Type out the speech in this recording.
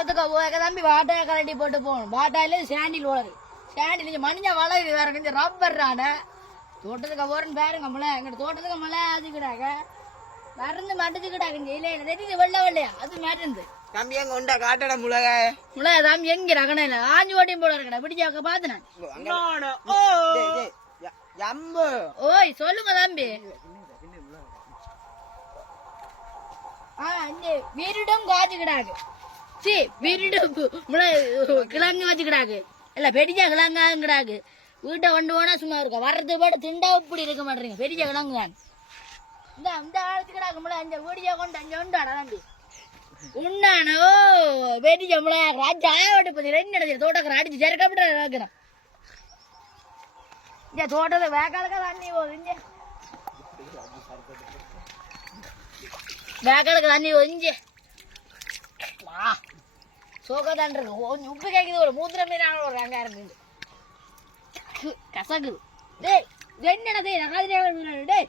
தோட்டத்துக்கு போக தம்பி வாட்டாய கலட்டி போட்டு போகணும். வாட்டாயில சாண்டில் வளரு, சாண்டில் மணிஞ்ச வளருது வேற கொஞ்சம் ரப்பர்றான. தோட்டத்துக்கு போறேன்னு பாருங்க மழை, எங்க தோட்டத்துக்கு மழை ஆச்சுக்கிட்டாங்க, மருந்து மட்டுச்சுக்கிட்டாங்க. இல்ல இல்ல தெரியுது வெள்ளை வெள்ளையா அது மருந்து. தம்பி எங்க உண்டா காட்டட முளக முளை தம்பி எங்க ரகணையில ஆஞ்சு ஓட்டியும் போல இருக்கடா பிடிச்சாக்க பாத்துனேன். ஓய் சொல்லுங்க தம்பி. வீரிடம் காய்ச்சிக்கிடாது, சி வீரிடம் முளை கிழங்கு வச்சுக்கிடாது, இல்ல பெரிய கிழங்காங்கிடாது. வீட்டை கொண்டு போனா சும்மா இருக்கும், வர்றது போட்டு திண்டா இப்படி இருக்க மாட்டேங்க. பெரிய கிழங்கு தான் இந்த ஆளுக்குடாக்கு முளை. அந்த வீடியோ கொண்டு அஞ்சு உண்டாடா தம்பி உண்ணானோ பெரிய முளை ராஜா ஆயோட்டு போச்சு. ரெண்டு இடத்துல தோட்டக்கார அடிச்சு சேர்க்கப்பட்டு வைக்கிறேன். இங்க தோட்டத்தை வேக்காலுக்கா தண்ணி போகுது, இங்க வேக்காலுக்கு தண்ணி போகுது. இங்க சோகதான் இருக்கு, கொஞ்சம் உப்பு கேக்குது. ஒரு மூத்திர மீனான ஒரு ரங்கா இருக்கு, கசக்குது. டேய் என்னடா டேய் டேய்